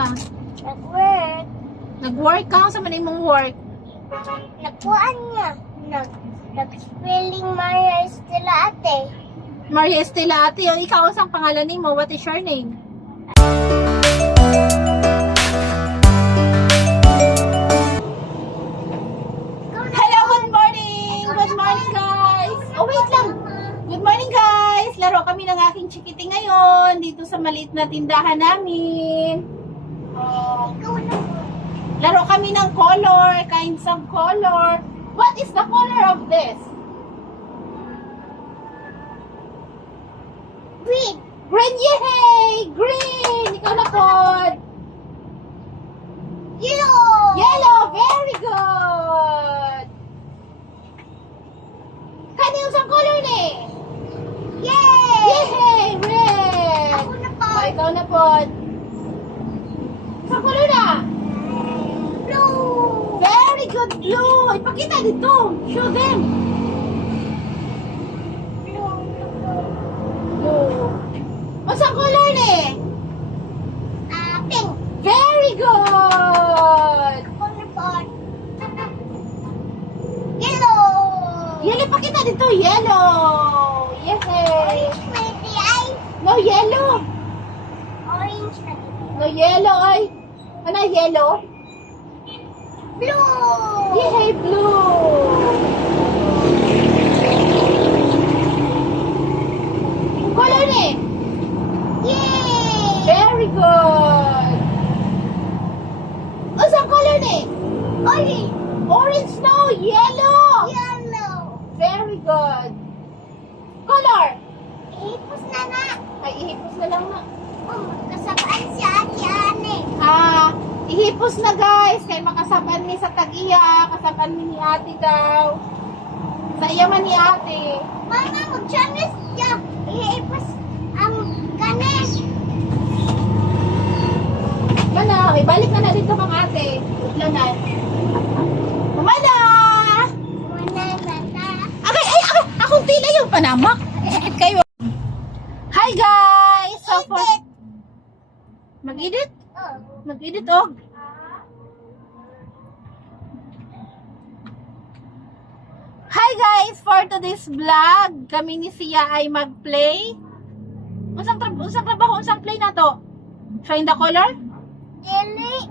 sa? Nag-work. Nag-work ka? Sa man imong work? Nagkuhan niya. Nag-spelling Maria Estela ate. Maria Estela ate. O, ikaw ang pangalan nimo? What is your name? Hello, good morning! Good morning, guys! Oh, wait lang! Good morning, guys! Laro kami ng aking chikiti ngayon dito sa maliit na tindahan namin. Ikaw na. Laro kami ng color, kinds of color. What is the color of this? Green. Green, yay! Green! Ikaw na po. Yellow. Yellow, very good! Kanino sa color ni? Yay! Yay! Red! Ako na po. O, ikaw na po. Sa color na? Blue. Very good, blue! Ipakita dito. Show them. Blue. O, sa color ni? Pink. Very good! Ako na po. Yellow. Yellow, pakita dito. Yellow! Yay! Orange pwede ay. No yellow! Orange pwede. No yellow ay. Ano yellow? Blue. Yay, blue! Color ni? Yay! Very good! O, sa color ni? Orange. Orange, no! Yellow! Yellow. Very good! Color? Ihipos na na. Ay, ihipos na lang na. Oh, kasabaan si Ate Ane. Ihipos na guys, kay makasaban ni sa tag-iya, kasaban ni ate daw. Sa iya man ni ate. Mama, mag-channels siya. Ihipos ang ganes. Mana, ibalik na dito mga ate. Utlanan. Mamana! Wala na na. Akay, akong tila yung panamak. Edit kayo. Hi guys! So for... Edit. Mag-edit? Oh. Mag-edit og. Hi guys! For today's vlog, kami ni Sia ay mag-play. Unsang trabaho, unsang play na to? Find the color? Dili.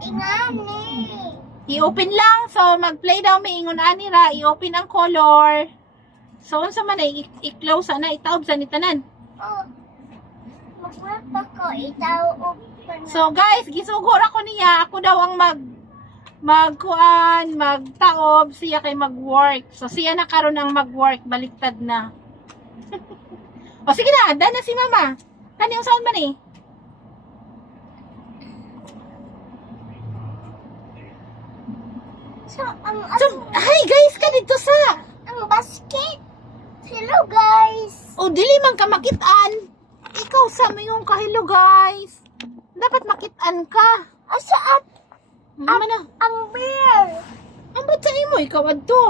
Ingani. I-open lang. So, mag-play daw may ingon anira. I-open ang color. So, unsa man ay i-close na, itaob sa nitanan. Oh. Mag-work ako. Itawag pa na. So, guys, gisugor ako niya. Ako daw ang magtaob, siya kay mag-work. So, siya na karon ang mag-work. Baliktad na. O, sige na. Dana si mama. Kani yung sound man eh. So, So, hi guys, ka dito sa. ang basket. Hello, guys. O, dili man ka makitaan. Ikaw sa mayong kahilo, guys. Dapat makitaan ka. Asa at Mama na. ang bear? Ang ba't sa'yo mo? Ikaw adto.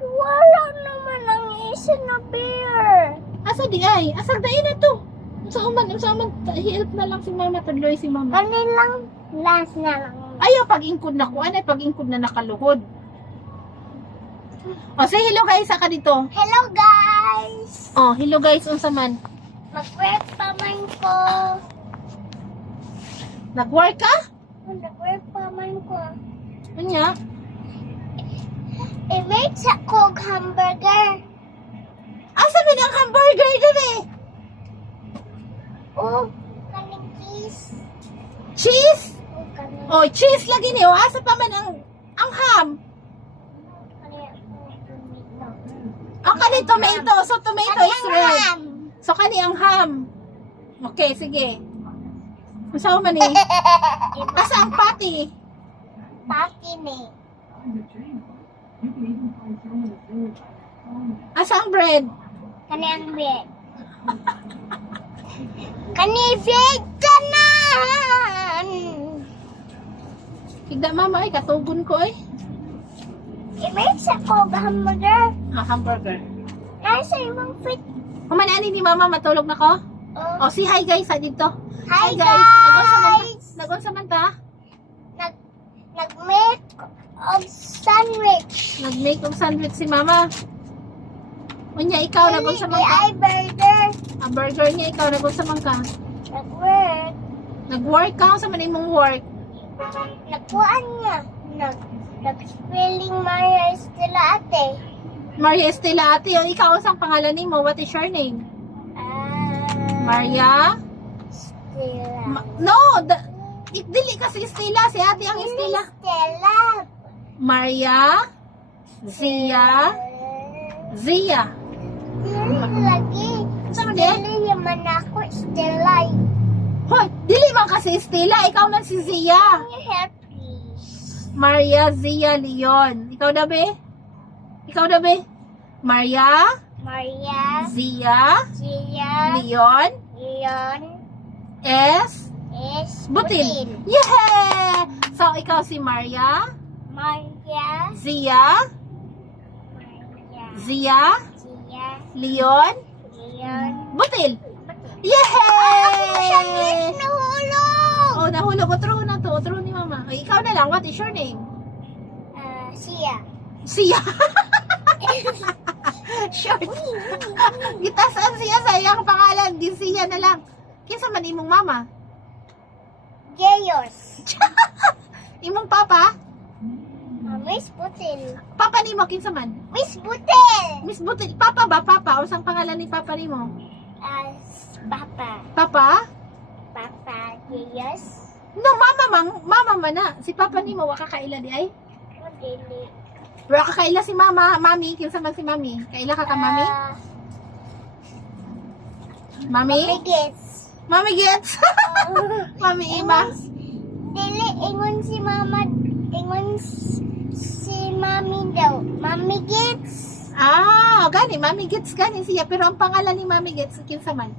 Wala naman ang isa na bear. Asa di ay? Asag dain na to. Sa uman, help na lang si mama. Tadloy si mama. Kanilang last na lang. Ayaw, pag-ingkod na kuan ay pag-ingkod na nakaluhod. O, say hello guys, saka dito. Hello, guys. O, hello guys, unsa man. Mag-work pa man ko. Nag-work ka? Nag-work pa man ko. Anya? I-make sa kog hamburger. Asa man ang hamburger dun eh? Oh, kaning cheese. Cheese? Oh, kaning O, cheese lagi niyo. Asa pa man ang ham? O, kani tomato. So, tomato is red. So, kani ang ham. Okay, sige. Masaw man eh. Asa ang patty? Pati ni. Asa ang bread? Kani ang bread. Kani vegan. Tigda mama ay katugon ko eh. I-make sa kog hamburger. Hamburger. Nasa ibang fit. Kumanani ni mama, matulog na ko? Oh. O, si hi guys, sa dito. Hi, Nag-usap guys. itong sandwich si mama. Unya, ikaw na sa Dili, mangka. ay burger. Ang burger niya, ikaw na sa mangka. Nag-work. Nag-work ka, sa man imong work. Nagkuhan niya. Nag-spelling Maria Estela ate. Maria Estela ate, o ikaw ang pangalan nimo, what is your name? Maria? Estela. No, dili kasi Estela, si ate ang Estela. Estela. Maria? Zia? Zia. Dili lagi. Saan di? Dili naman ako Estela. Hoy, dili man kasi Estela, ikaw man si Zia. Can you help please? Maria Zia Leon. Ikaw na be? Ikaw na be? Maria Maria. Zia Gia. Leon Leon. S. S. Butil. Yeah! So, ikaw si Maria Maria. Zia Maria. Zia Gia. Leon Leon. Butil. Siyang Yeah! nahulog. Oh, nahulog. Otro na to. Otro ni mama. Ay, ikaw na lang. What is your name? Sia. Sia. Short. Gitasan siya sa iyang pangalan. Di siya na lang. Kinsa man imong mama? Gayos. Imong papa? Miss Butil. Papa nimo kinsa man? Miss Butil. Miss Butil. Papa ba? Papa? O sang pangalan ni papa nimo? Papa. Papa? Papa Gayos. No, mama man na. Si papa nimo wa ka kaila di ay? Dili. Wa ka kaila si mama, mami, kinsa man si mami? Kaila ka mami? Mami? Gets. Mami gets. Mami Ima. Dili, ingon si mama. Ingon si mami daw. Mami Gets. Gani, Mami Gets gani siya. Pero ang pangalan ni Mami Gets, kinsa man?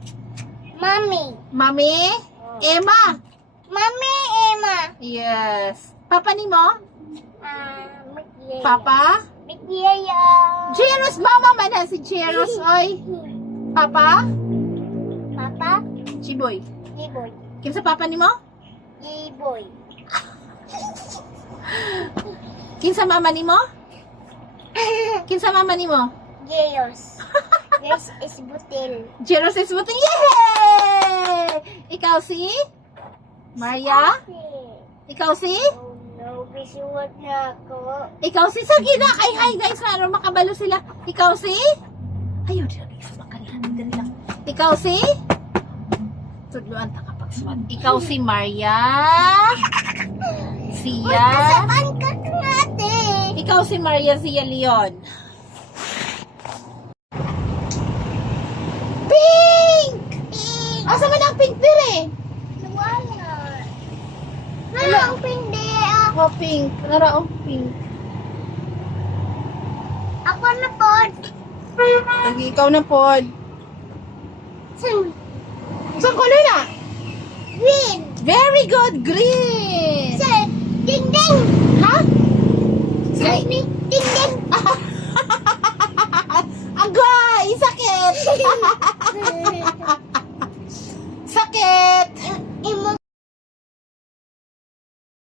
Mami. Mami? Emma. Mami Emma. Yes. Papa ni mo? Migyaya. Papa? Migyaya. Jeros, mama man na si Jeros, oy. Papa? Papa. Chiboy. Giboy. Kinsa papa ni mo? Giboy. Kinsa mama ni mo? Kinsa mama ni mo? Gayos. Gayos is Butil. Jeros is buti. Yay! Ikaw si? Maria? Ikaw si? Oh no, bisuwag na ako. Ikaw si Sagina. Ay, hi guys, para makabalo sila. Ikaw si? Ayaw, dili sa makalihan. Dili lang. Ikaw si? Tudluan ta kapag swat. Ikaw si Maria? Sia? Saan ka ate? Ikaw si Maria Zia Leon. Pink! Pink. Asa man ang pink dire? Wala. Wala ang pindi ah. Oh, pink. Naraong pink. Ako na pod. Lagi ikaw na pod. Saan color na? Green. Very good, green. Sir, ding ding. Ha? Sir, ding ding. Agay! Sakit! Sakit! Imo